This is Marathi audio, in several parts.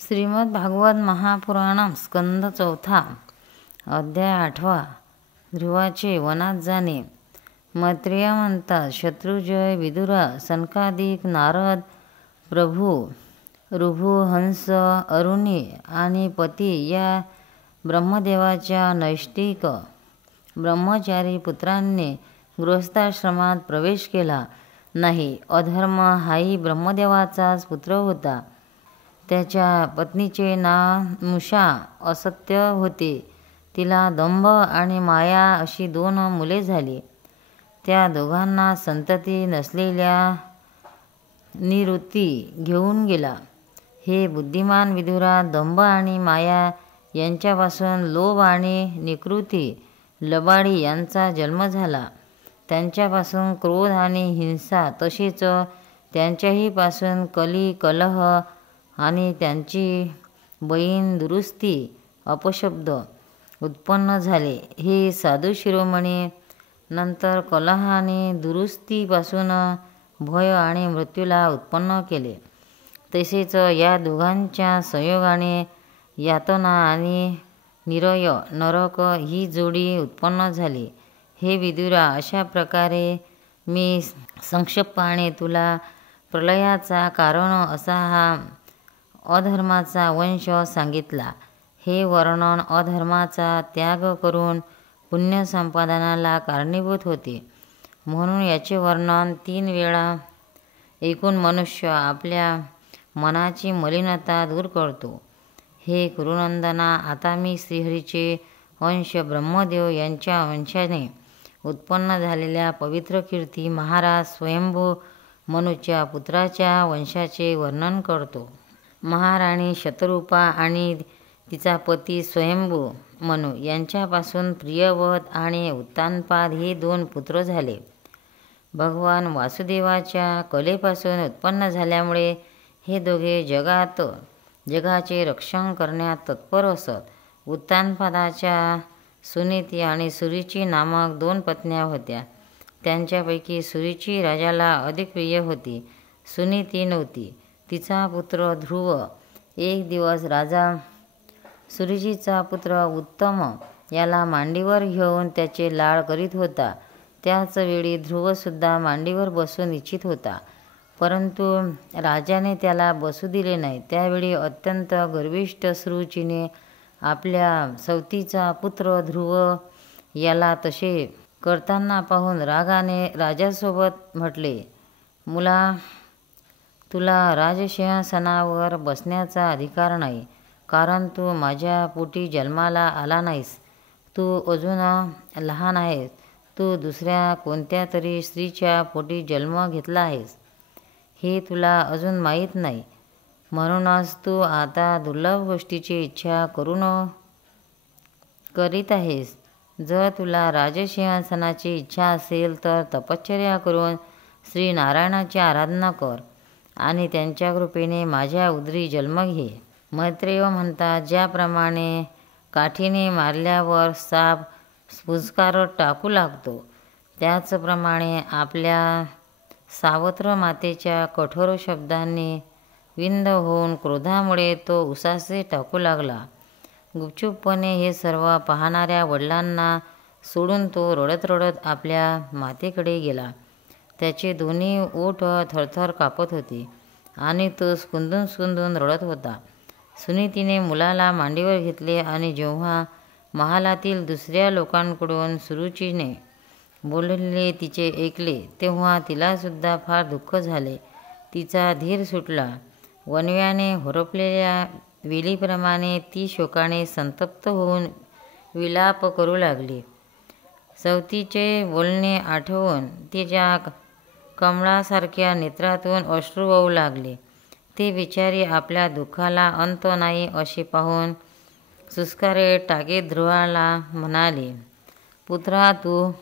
श्रीमद भागवत महापुराणम स्कंद 4 अध्याय 8 ध्रुवाचे वनात जाणे। मैत्रेय म्हणतात, शत्रुंजय, विदुरा, सनकादिक, नारद, प्रभू, ऋभू, हंस, अरुणी आणि पती या ब्रह्मदेवाच्या नैष्ठिक ब्रह्मचारी पुत्रांनी गृहस्थाश्रमात प्रवेश केला नाही। अधर्म हाही ब्रह्मदेवाचाच पुत्र होता। त्याच्या पत्नीचे नाव मुषा असत्य होते। तिला दंभ आणि माया अशी 2 मुले झाली। त्या दोघांना संतती नसलेल्या निवृत्ती घेऊन गेला। हे बुद्धिमान विदुरा, दंभ आणि माया यांच्यापासून लोभ आणि निकृती लबाडी यांचा जन्म झाला। त्यांच्यापासून क्रोध आणि हिंसा, तसेच त्यांच्याही पासून कली, कलह आणि त्यांची बहीण दुरुस्ती, अपशब्द उत्पन्न झाले। हे साधू शिरोमणी, नंतर कलह आणि दुरुस्तीपासून भय आणि मृत्यूला उत्पन्न केले। तसेच या दोघांच्या संयोगाने यातना आणि निरय नरक ही जोडी उत्पन्न झाली। हे विदुरा, अशा प्रकारे मी संक्षेपाने तुला प्रलयाचा कारण असा हा अधर्माचा वंश सांगितला। हे वर्णन अधर्माचा त्याग करून पुण्य संपादनाला कारणीभूत होते, म्हणून याचे वर्णन 3 वेळा ऐकून मनुष्य आपल्या मनाची मलिनता दूर करतो। हे कुरुनंदना, आता मी श्रीहरीचे अंश ब्रह्मदेव यांच्या वंशाने उत्पन्न झालेल्या पवित्र कीर्ती महाराज स्वयंभू मनुच्या पुत्राच्या वंशाचे वर्णन करतो। महाराणी शतरूपा आणि तिचा पती स्वयंभू मनु यांच्यापासून प्रियवत आणि उत्तानपाद हे 2 पुत्र झाले। भगवान वासुदेवाच्या कलेपासून उत्पन्न झाल्यामुळे हे दोघे जगाचे रक्षण करण्यात तत्पर असत। उत्तानपादाच्या सुनीती आणि सुरुची नामक 2 पत्न्या होत्या। त्यांच्यापैकी सुरुची राजाला अधिक प्रिय होती, सुनीती नव्हती। तिचा पुत्र ध्रुव एक दिवस राजा सुरुचीचा पुत्र उत्तम याला मांडीवर घेऊन त्याचे लाड करीत होता। त्याच वेळी ध्रुवसुद्धा मांडीवर बसून इच्छित होता, परंतु राजाने त्याला बसू दिले नाही। त्यावेळी अत्यंत गर्विष्ठ सुरुचीने आपल्या सवतीचा पुत्र ध्रुव याला तसे करताना पाहून रागाने राजासोबत म्हटले, मुला, तुला राजसिंहासनावर बसण्याचा अधिकार नाही, कारण तू माझ्या पोटी जन्माला आला नाहीस। तू अजून लहान आहेस। तू दुसऱ्या कोणत्या तरी स्त्रीच्या पोटी जन्म घेतला आहेस, हे तुला अजून माहीत नाही। म्हणूनच तू आता दुर्लभ गोष्टीची इच्छा करीत आहेस। जर तुला राजसिंहासनाची इच्छा असेल तर तपश्चर्या करून श्री नारायणाची आराधना कर आणि त्यांच्या कृपेने माझ्या उदरी जन्म घे। मैत्रेय म्हणतात, ज्याप्रमाणे काठीने मारल्यावर साप फुसकारत टाकू लागतो, त्याचप्रमाणे आपल्या सावत्र मातेच्या कठोर शब्दांनी विंद होऊन क्रोधामुळे तो उसासे टाकू लागला। गुपचूपपणे हे सर्व पाहणाऱ्या वडिलांना सोडून तो रडत रडत आपल्या मातेकडे गेला। त्याचे दोन्ही ओठ थरथर कापत होते आणि तो स्कुंदून रडत होता। सुनीतीने मुलाला मांडीवर घेतले आणि जेव्हा महालातील दुसऱ्या लोकांकडून सुरुचीने बोललेले तिचे ऐकले, तेव्हा तिलासुद्धा फार दुःख झाले। तिचा धीर सुटला। वणव्याने होरपलेल्या वेलीप्रमाणे ती शोकाने संतप्त होऊन विलाप करू लागली। सवतीचे बोलणे आठवून तिच्या कमळासारख्या नेत्रातून अश्रू वाहू लागले। ती बिचारी आपल्या दुःखाला अंत नाही असे पाहून सुस्कारे टाकीत ध्रुवाला म्हणाली, पुत्रा, तू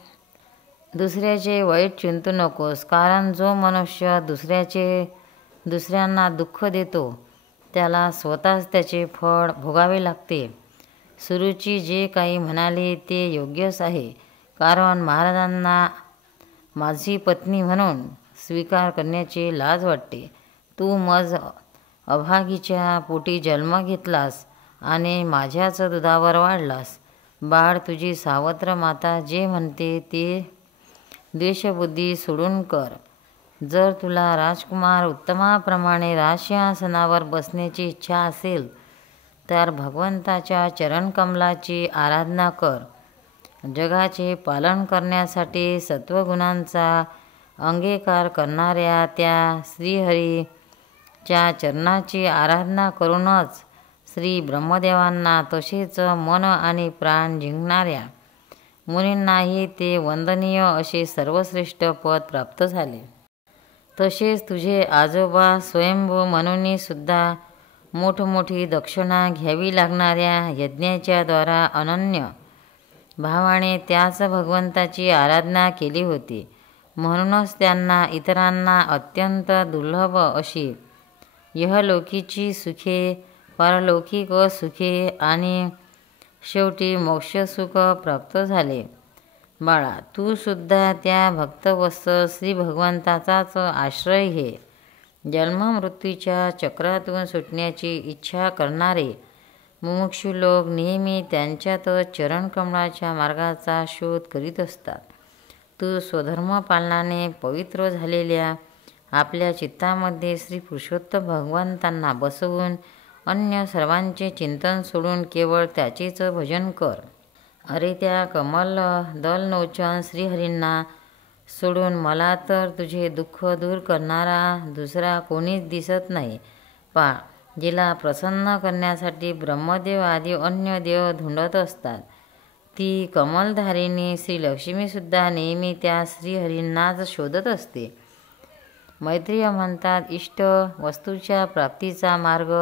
दुसऱ्याचे वाईट चिंतू नकोस, कारण जो मनुष्य दुसऱ्यांना दुःख देतो त्याला स्वतःच त्याचे फळ भोगावे लागते। सुरुची जे काही म्हणाली ते योग्यच आहे, कारण महाराजांना माझी पत्नी म्हणून स्वीकार करण्याची लाज वाटते। तू मज अभागीच्या पोटी जन्म घेतलास आणि माझ्याच दुधावर वाढलास. बाळ, तुझी सावत्र माता जे म्हणते ते द्वेषबुद्धी सोडून कर. जर तुला राजकुमार उत्तमाप्रमाणे राजसिंहासनावर बसण्याची इच्छा असेल तर भगवंताच्या चरणकमलाची आराधना कर. जगाचे पालन करण्यासाठी सत्वगुणांचा अंगीकार करणाऱ्या त्या श्रीहरीच्या चरणाची आराधना करूनच श्री ब्रह्मदेवांना तसेच मन आणि प्राण जिंकणाऱ्या मुनींनाही ते वंदनीय असे सर्वश्रेष्ठ पद प्राप्त झाले. तसेच तुझे आजोबा स्वयंभू म्हणून सुद्धा मोठमोठी दक्षिणा घ्यावी लागणाऱ्या यज्ञाच्या द्वारा अनन्य भावाने त्याच भगवंताची आराधना केली होती. म्हणूनच त्यांना इतरांना अत्यंत दुर्लभ अशी इहलौकिची सुखे, पारलौकिक सुखे आणि शेवटी मोक्षसुख प्राप्त झाले. बाळा, तू सुद्धा त्या भक्तवत्सल श्री भगवंताचाच आश्रय घे. जन्ममृत्यूच्या चक्रातून सुटण्याची इच्छा करणारे मुमुक्षू लोक नेहमी त्यांच्यातच चरणकमळाच्या मार्गाचा शोध करीत असतात. तू स्वधर्म पालनाने पवित्र झालेल्या आपल्या चित्तामध्ये श्री पुरुषोत्तम भगवंतांना बसवून अन्य सर्वांचे चिंतन सोडून केवळ त्याचेच भजन कर. अरे, त्या कमल दललोचन श्रीहरींना सोडून मला तर तुझे दुःख दूर करणारा दुसरा कोणीच दिसत नाही. पा, जिला प्रसन्न करण्यासाठी ब्रह्मदेव आदी अन्य देव धुंडत असतात, ती कमलधारिणी श्रीलक्ष्मीसुद्धा नेहमी त्या श्रीहरींनाच शोधत असते. मैत्रेय म्हणतात, इष्ट वस्तूच्या प्राप्तीचा मार्ग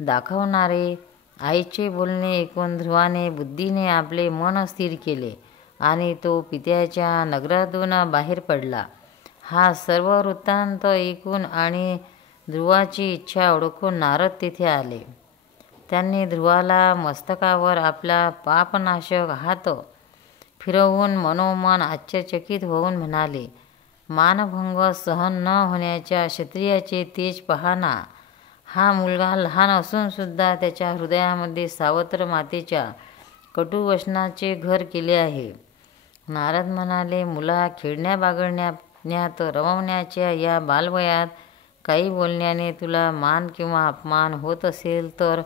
दाखवणारे आईचे बोलणे ऐकून ध्रुवाने बुद्धीने आपले मन स्थिर केले आणि तो पित्याच्या नगरातून बाहेर पडला. हा सर्व वृत्तांत ऐकून आणि ध्रुवाची इच्छा ओळखून नारद तेथे आले. त्यांनी ध्रुवाला मस्तकावर आपला पापनाशक हात फिरवून मनोमन आश्चर्यचकित होऊन म्हणाले, मानभंग सहन न होण्याच्या क्षत्रियाचे तेज पहा ना. हा मुलगा लहान असून सुद्धा त्याच्या हृदयामध्ये सावत्र मातेच्या कटुवचनाचे घर केले आहे. नारद म्हणाले, मुला, खेळण्या बागडण्यात रमवण्याच्या या बालवयात काही बोलण्याने तुला मान किंवा अपमान होत असेल तर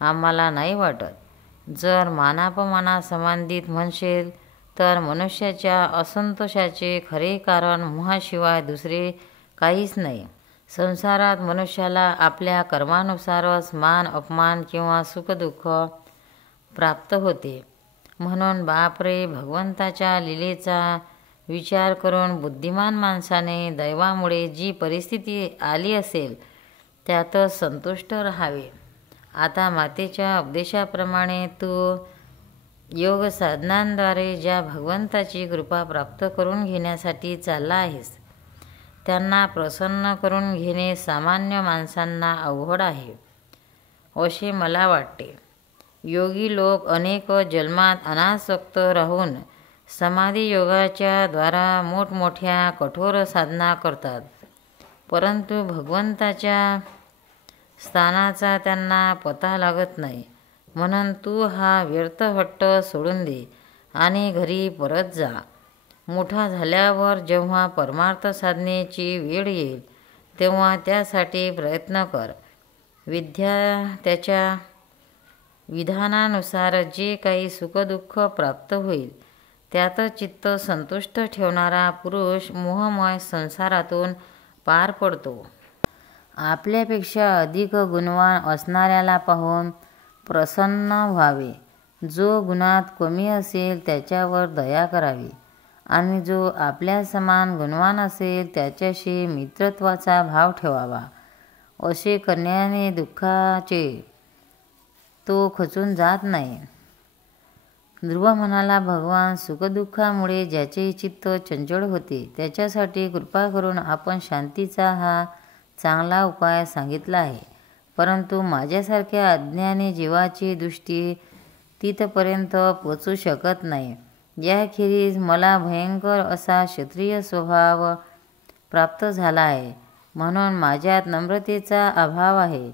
आम्हाला नाही वाटत. जर मानापमानासंबंधित म्हणशील तर मनुष्याच्या असंतोषाचे खरे कारण मोहाशिवाय दुसरे काहीच नाही. संसारात मनुष्याला आपल्या कर्मानुसारच मान अपमान किंवा सुखदुःख प्राप्त होते. म्हणून बापरे, भगवंताच्या लीलेचा विचार करून बुद्धिमान माणसाने दैवामुळे जी परिस्थिती आली असेल त्यातच संतुष्ट राहावे. आता मातेच्या उपदेशाप्रमाणे तू योग साधनांद्वारे ज्या भगवंताची कृपा प्राप्त करून घेण्यासाठी चालला आहेस त्यांना प्रसन्न करून घेणे सामान्य माणसांना अवघड आहे असे मला वाटते. योगी लोक अनेक जन्मात अनासक्त राहून समाधी योगाच्या द्वारा मोठमोठ्या कठोर साधना करतात, परंतु भगवंताच्या स्थानाचा त्यांना पत्ता लागत नाही. म्हणून तू हा व्यर्थ हट्ट सोडून दे आणि घरी परत जा. मोठा झाल्यावर जेव्हा परमार्थ साधनेची वेळ येईल तेव्हा त्यासाठी प्रयत्न कर. विद्या त्याच्या विधानानुसार जे काही सुखदुःख प्राप्त होईल त्यातच चित्त संतुष्ट ठेवणारा पुरुष मोहमय संसारातून पार पडतो. आपल्यापेक्षा अधिक गुणवान असणाऱ्याला पाहून प्रसन्न व्हावे. जो गुणात कमी असेल त्याच्यावर दया करावी आणि जो आपल्या समान गुणवान असेल त्याच्याशी मित्रत्वाचा भाव ठेवावा. असे करण्याने दुःखाचे तो खचून जात नाही. ध्रुव म्हणाला, भगवान, सुखदुःखामुळे ज्याचे चित्त चंचल होते त्याच्यासाठी कृपा करून आपण शांतीचा हा चांगला उपाय सांगितला आहे. परंतु माझ्यासारख्या अज्ञानी जीवाची दृष्टी तिथपर्यंत पोचू शकत नाही. याखेरीज मला भयंकर असा क्षत्रिय स्वभाव प्राप्त झाला आहे. म्हणून माझ्यात नम्रतेचा अभाव आहे.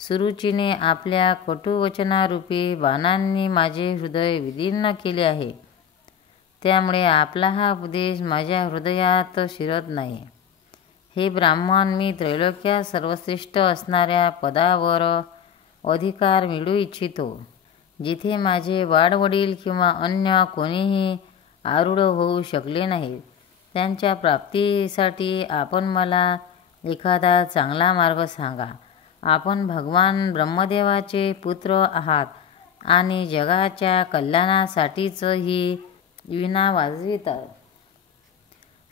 सुरुचीने आपल्या कटुवचनारूपी बाणांनी माझे हृदय विदीर्ण केले आहे. त्यामुळे आपला हा उपदेश माझ्या हृदयात शिरत नाही. हे ब्राह्मण, मी त्रैलोक्यात सर्वश्रेष्ठ असणाऱ्या पदावर अधिकार मिळवू इच्छितो, जिथे माझे वाडवडील किंवा अन्य कोणीही आरूढ होऊ शकले नाहीत. त्यांच्या प्राप्तीसाठी आपण मला एखादा चांगला मार्ग सांगा. आपण भगवान ब्रह्मदेवाचे पुत्र आहात आणि जगाच्या कल्याणासाठीच ही वीणा वाजविता.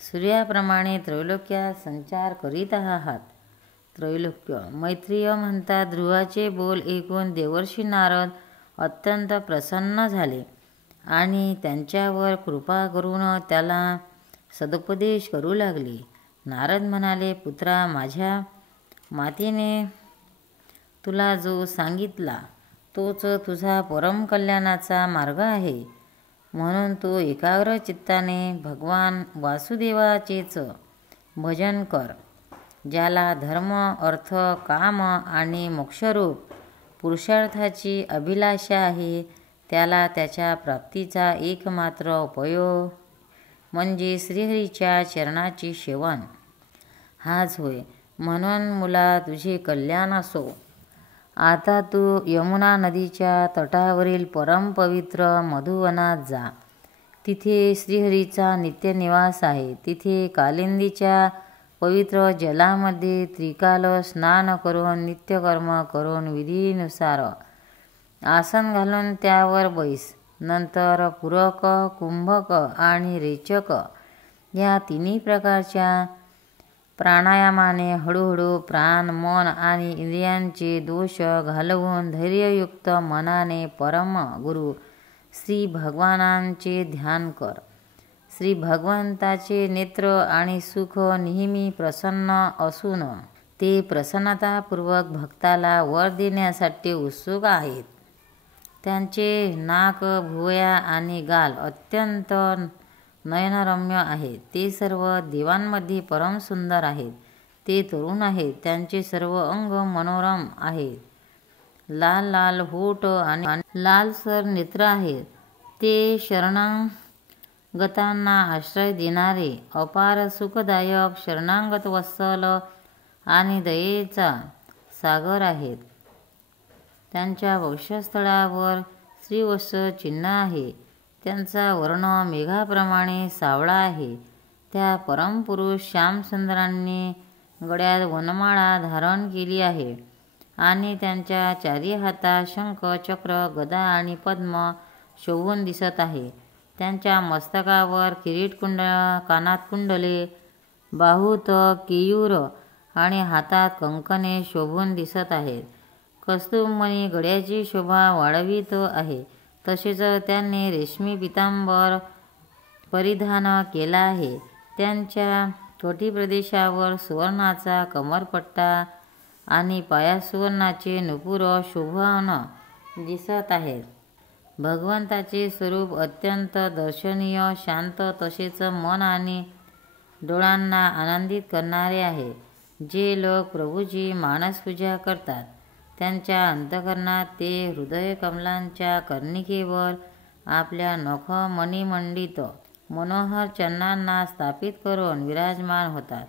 सूर्याप्रमाणे त्रैलोक्यात संचार करीत आहात. त्रैलोक्य. मैत्रेय म्हणतात, ध्रुवाचे बोल ऐकून देवर्षी नारद अत्यंत प्रसन्न झाले आणि त्यांच्यावर कृपा करून त्याला सदुपदेश करू लागले. नारद म्हणाले, पुत्रा, माझ्या मातेने तुला जो सांगितला तोच तुझा परम कल्याणाचा मार्ग आहे. म्हणून तू एकाग्र चित्ताने भगवान वासुदेवाचेच भजन कर. ज्याला धर्म, अर्थ, काम आणि मोक्षरूप पुरुषार्थाची अभिलाषा आहे, त्याला त्याच्या प्राप्तीचा एकमात्र उपाय म्हणजे श्रीहरीच्या चरणाची सेवन हाच होय. म्हणून मुला, तुझे कल्याण असो. आता तू यमुना नदीच्या तटावरील परमपवित्र मधुवनात जा. तिथे श्रीहरीचा नित्य निवास आहे. तिथे कालिंदीच्या पवित्र जलामध्ये त्रिकाल स्नान करून, नित्यकर्म करून, विधीनुसार आसन घालून त्यावर बैस. नंतर पूरक, कुंभक आणि रेचक या तिन्ही प्रकारच्या प्राणायामाने हळूहळू प्राण, मन आणि इंद्रियांचे दोष घालवून धैर्ययुक्त मनाने परम गुरु श्री भगवानांचे ध्यान कर. श्री भगवंताचे नेत्र आणि सुख नेहमी प्रसन्न असून ते प्रसन्नतापूर्वक भक्ताला वर देण्यासाठी उत्सुक आहेत. त्यांचे नाक, भुवया आणि गाल अत्यंत नयनरम्य आहेत. ते सर्व देवांमध्ये परम सुंदर आहेत. ते तरुण आहेत. त्यांचे सर्व अंग मनोरम आहेत. लाल लाल होठ आणि लालसर नेत्र आहेत. ते शरणागतांना आश्रय देणारे अपार सुखदायक शरणागत वत्सल आणि दयेचा सागर आहेत. त्यांच्या वक्षस्थळावर श्रीवत्स चिन्ह आहे. त्यांचा वर्ण मेघाप्रमाणे सावळा आहे. त्या परमपुरुष श्यामसुंदरांनी गळ्यात वनमाळा धारण केली आहे आणि त्यांच्या चारी हातात शंख, चक्र, गदा आणि पद्म शोभून दिसत आहे. त्यांच्या मस्तकावर किरीटकुंड, कानात कुंडले, बाहूत केयूर आणि हातात कंकणे शोभून दिसत आहेत. कस्तुभमणी गळ्याची शोभा वाढवित आहे. तसेच त्यांनी रेशमी पितांबर परिधान केला आहे. त्यांच्या कटिप्रदेशावर सुवर्णाचा कमरपट्टा आणि पायात सुवर्णाचे नुपुर शोभून दिसत आहेत. भगवंताचे स्वरूप अत्यंत दर्शनीय, शांत, तसेच मन आणि डोळ्यांना आनंदित करणारे आहे. जे लोक प्रभूची मानसपूजा करतात, त्यांच्या अंतःकरणात ते हृदयकमलांच्या कर्णिकेवर आपल्या नख मणिमंडित मनोहर चरणांना स्थापित करून विराजमान होतात.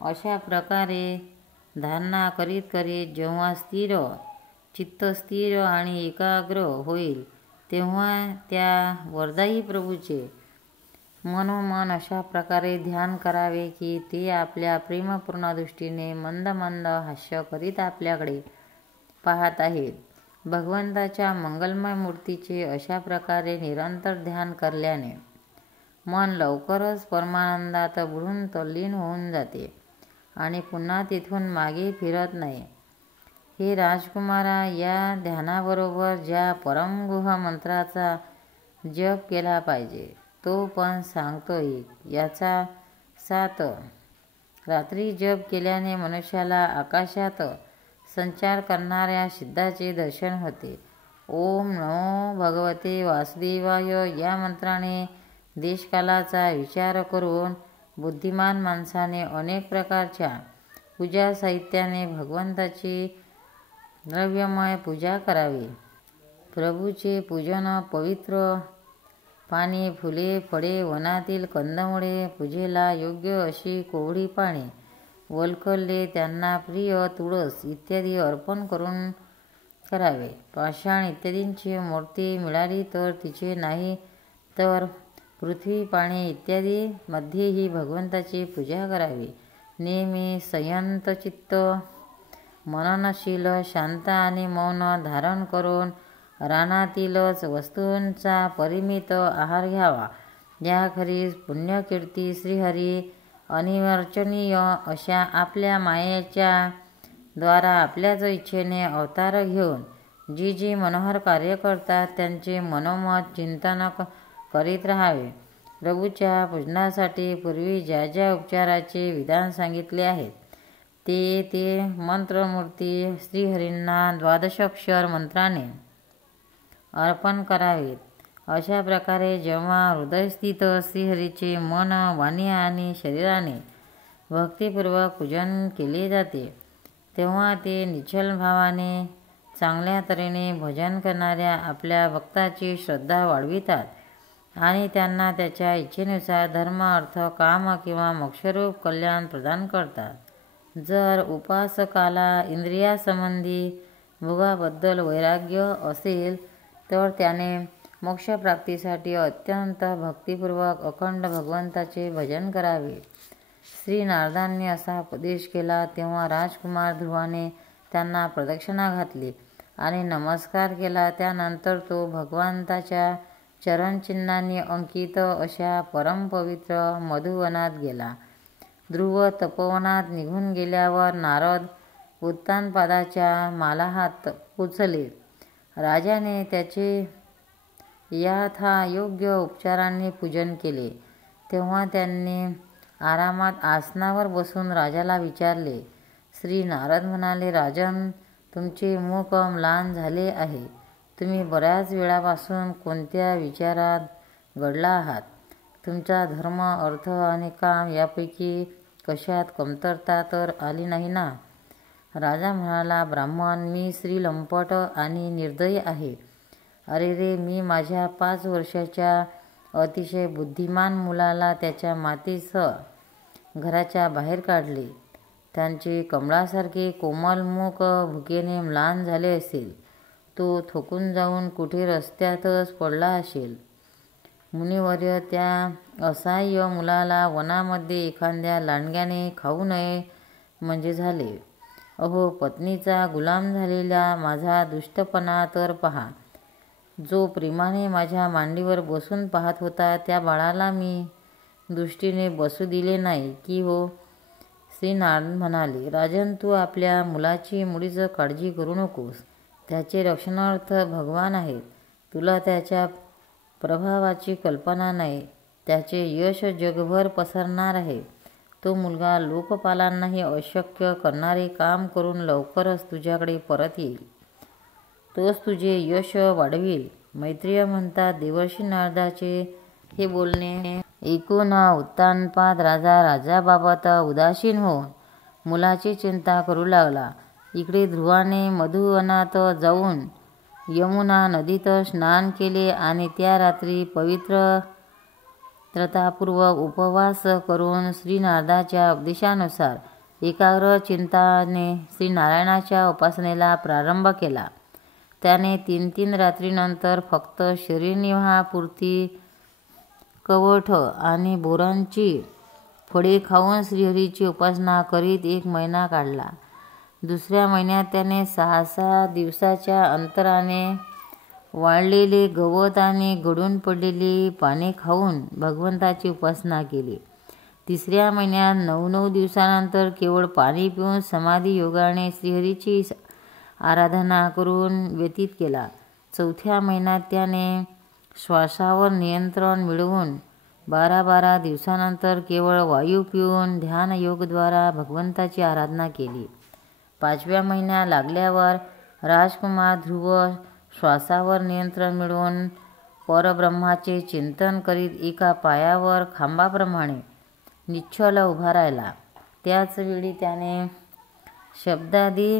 अशा प्रकारे धारणा करीत करीत जेव्हा चित्त स्थिर आणि एकाग्र होईल, तेव्हा त्या वरदायी प्रभूचे मनोमन अशा प्रकारे ध्यान करावे की ते आपल्या प्रेमपूर्ण दृष्टीने मंद मंद हास्य करीत आपल्याकडे पाहत आहेत. भगवंताच्या मंगलमय मूर्तीचे अशा प्रकारे निरंतर ध्यान केल्याने मन लवकरच परमानंदात बुडून तल्लीन होऊन जाते आणि पुन्हा तिथून मागे फिरत नाही. हे राजकुमारा, या ध्यानाबरोबर ज्या परमगुह मंत्राचा जप केला पाहिजे तो पण सांगतोय. याचा 7 रात्री जप केल्याने मनुष्याला आकाशात संचार करणाऱ्या सिद्धाचे दर्शन होते. ओम नमो भगवते वासुदेवाय या मंत्राने देशकालाचा विचार करून बुद्धिमान माणसाने अनेक प्रकारच्या पूजा साहित्याने भगवंताची द्रव्यमय पूजा करावी. प्रभूचे पूजन पवित्र पाणी, फुले, फळे, वनातील कंदमुळे, पूजेला योग्य अशी कोवळी पाने, वल्कले, त्यांना प्रिय तुळस इत्यादी अर्पण करून करावे. पाषाण इत्यादींची मूर्ती मिळाली तर तिचे, नाही तर पृथ्वी, पाणी इत्यादी मध्येही भगवंताची पूजा करावी. नेहमी संयतचित्त, मननशील, शांत आणि मौन धारण करून रानातीलच वस्तूंचा परिमित आहार घ्यावा. याखेरीज पुण्यकीर्ती श्रीहरी अनिर्वचनीय अशा आपल्या मायेच्या द्वारा आपल्याच इच्छेने अवतार घेऊन जी जी मनोहर कार्य करतात त्यांचे मनोमत चिंतन करीत राहावे. प्रभूच्या पूजनासाठी पूर्वी ज्या ज्या उपचाराचे विधान सांगितले आहेत ते मंत्रमूर्ती श्रीहरींना द्वादशाक्षर मंत्राने अर्पण करावेत. अशा प्रकारे जेव्हा हृदयस्थित श्रीहरीचे मन, वाणी आणि शरीराने भक्तिपूर्वक पूजन केले जाते तेव्हा ते निश्चल भावाने चांगल्या तऱ्हेने भजन करणाऱ्या आपल्या भक्ताची श्रद्धा वाढवितात आणि त्यांना त्याच्या इच्छेनुसार धर्म, अर्थ, काम किंवा मोक्षरूप कल्याण प्रदान करतात. जर उपासकाला इंद्रियासंबंधी भोगाबद्दल वैराग्य असेल तर त्याने मोक्षप्राप्तीसाठी अत्यंत भक्तिपूर्वक अखंड भगवंताचे भजन करावे. श्री नारदांनी असा उपदेश केला तेव्हा राजकुमार ध्रुवाने त्यांना प्रदक्षिणा घातली आणि नमस्कार केला. त्यानंतर तो भगवंताच्या चरणचिन्हांनी अंकित अशा परमपवित्र मधुवनात गेला. ध्रुव तपोवनात निघून गेल्यावर नारद उत्तानपादाच्या मालाहात पोचले. राजाने त्याचे यथायोग्य उपचारांनी पूजन केले. तेव्हा त्यांनी आरामात आसनावर बसून राजाला विचारले. श्री नारद म्हणाले, राजन, तुमचे मुख म्लान झाले आहे. तुम्ही बऱ्याच वेळापासून कोणत्या विचारात गढला आहात? तुमचा धर्म, अर्थ आणि काम यापैकी कशात कमतरता तर आली नाही ना? राजा म्हणाला, ब्राह्मण, मी श्रीलंपट आणि निर्दयी आहे. अरे रे, मी माझ्या 5 वर्षाच्या अतिशय बुद्धिमान मुलाला त्याच्या मातेसह घराच्या बाहेर काढले. त्यांचे कमळासारखे कोमल मुख भुकेने म्लान झाले असेल. तो थकून जाऊन कुठे रस्त्यातच पडला असेल. मुनिवर्य, त्या असहाय्य मुलाला वनामध्ये एखाद्या लांडग्याने खाऊ नये म्हणजे झाले. अहो, पत्नीचा गुलाम झालेला माझा दुष्टपणा तर पहा. जो प्रेमाने माझ्या मांडीवर बसून पाहत होता त्या बाळाला मी दृष्टीने बसू दिले नाही की हो? श्री नारद म्हणाले, राजन, तू आपल्या मुलाची मुळीच काळजी करू नकोस. त्याचे रक्षणार्थ भगवान आहेत. तुला त्याच्या प्रभावाची कल्पना नाही. त्याचे यश जगभर पसरणार आहे. तो मुलगा लोकपालांनाही अशक्य करणारे काम करून लवकरच तुझ्याकडे परत येईल. तोच तुझे यश वाढविल. मैत्रेय म्हणतात, देवर्षी नारदाचे हे बोलणे ऐकून उत्तानपाद राजा राजाबाबत उदासीन होऊन मुलाची चिंता करू लागला. इकडे ध्रुवाने मधुवनात जाऊन यमुना नदीत स्नान केले आणि त्या रात्री पवित्रतापूर्वक उपवास करून श्रीनारदाच्या उपदेशानुसार एकाग्र चिंताने श्रीनारायणाच्या उपासनेला प्रारंभ केला. त्याने 3 रात्रीनंतर फक्त शरीरनिर्वाहापुरती कवठ आणि बोरांची फळे खाऊन श्रीहरीची उपासना करीत 1 महिना काढला. दुसऱ्या महिन्यात त्याने 6 दिवसाच्या अंतराने वाळलेले गवत आणि गळून पडलेली पाने खाऊन भगवंताची उपासना केली. तिसऱ्या महिन्यात 9 दिवसानंतर केवळ पाणी पिऊन समाधी योगाने श्रीहरीची आराधना करून व्यतीत केला. चौथ्या महिन्यात त्याने श्वासावर नियंत्रण मिळवून 12 दिवसानंतर केवळ वायू पिऊन ध्यानयोगद्वारा भगवंताची आराधना केली. 5व्या महिना लागल्यावर राजकुमार ध्रुव श्वासावर नियंत्रण मिळवून परब्रह्माचे चिंतन करीत एका पायावर खांबाप्रमाणे निश्चल उभा राहिला. त्याच वेळी त्याने शब्दादी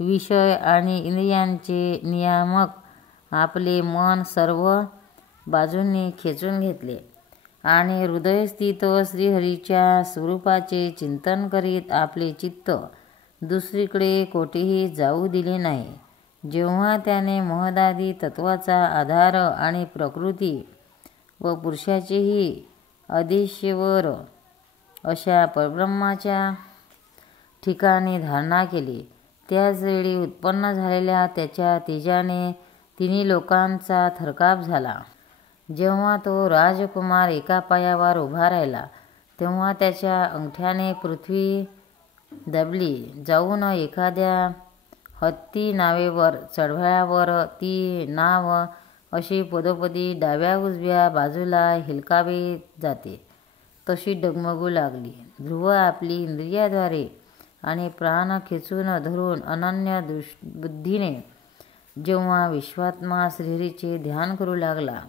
विषय आणि इंद्रियांचे नियामक आपले मन सर्व बाजूंनी खेचून घेतले आणि हृदयस्थित श्रीहरीच्या स्वरूपाचे चिंतन करीत आपले चित्त दुसरीकडे कोठेही जाऊ दिले नाही. जेव्हा त्याने महदादी तत्वाचा आधार आणि प्रकृती व पुरुषाचेही अधीश्वर अशा परब्रह्माच्या ठिकाणी धारणा केली, त्याच वेळी उत्पन्न झालेल्या त्याच्या तेजाने तिन्ही लोकांचा थरकाप झाला. जेव्हा तो राजकुमार एका पायावर उभा राहिला तेव्हा त्याच्या अंगठ्याने पृथ्वी दबली जाऊन एखाद्या हत्ती नावेवर चढवल्यावर ती नाव अशी पदोपदी डाव्या उजव्या बाजूला हेलकावे जाते तशी डगमगू लागली. ध्रुव आपली इंद्रियाद्वारे आणि प्राण खेचून धरून अनन्य बुद्धीने जेव्हा विश्वात्मा श्रीहरीचे ध्यान करू लागला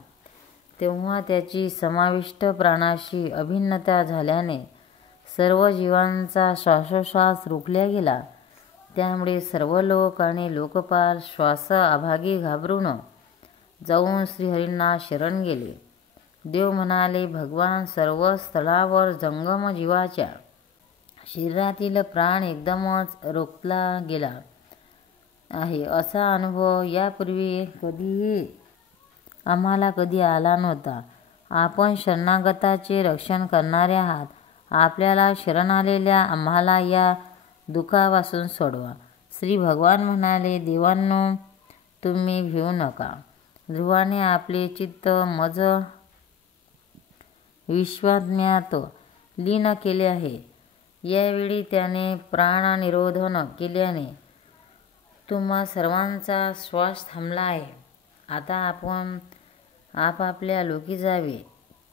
तेव्हा त्याची समाविष्ट प्राणाशी अभिन्नता झाल्याने सर्व जीवांचा श्वासोश्वास रोखला गेला. त्यामुळे सर्व लोक आणि लोकपाल श्वास अभागी घाबरून जाऊन श्रीहरींना शरण गेले. देव म्हणाले, भगवान सर्व स्थळावर जंगम जीवाच्या शरीरातील प्राण एकदमच रोखला गेला आहे असा अनुभव यापूर्वी आम्हाला कधी आला नव्हता. आपण शरणागताचे रक्षण करणारे आहात. आपल्याला शरण आलेल्या आम्हाला या दुःखापासून सोडवा. श्री भगवान म्हणाले, देवांनो, तुम्ही भिवू नका. ध्रुवाने आपले चित्त मज विश्वात्म्यात लीन केले आहे. यावेळी त्याने प्राणनिरोधन केल्याने तुम्हा सर्वांचा श्वास थांबला आहे. आता आपण आपापल्या लोकी जावे.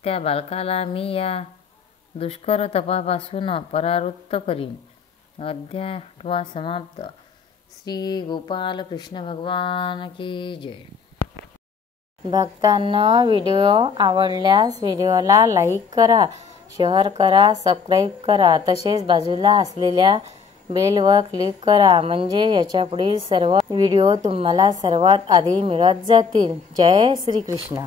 त्या बालकाला मी या दुष्कर तपापासून परावृत्त करीन. अध्याय 8 समाप्त. श्री गोपाल कृष्ण भगवान की जय. भक्तांनो, व्हिडिओ आवडल्यास व्हिडिओला लाईक करा, शेअर करा, सबस्क्राईब करा. तसेच बाजूला असलेल्या बेलवर क्लिक करा म्हणजे याच्या पुढील सर्व व्हिडिओ तुम्हाला सर्वात आधी मिळत जातील. जय श्री कृष्ण.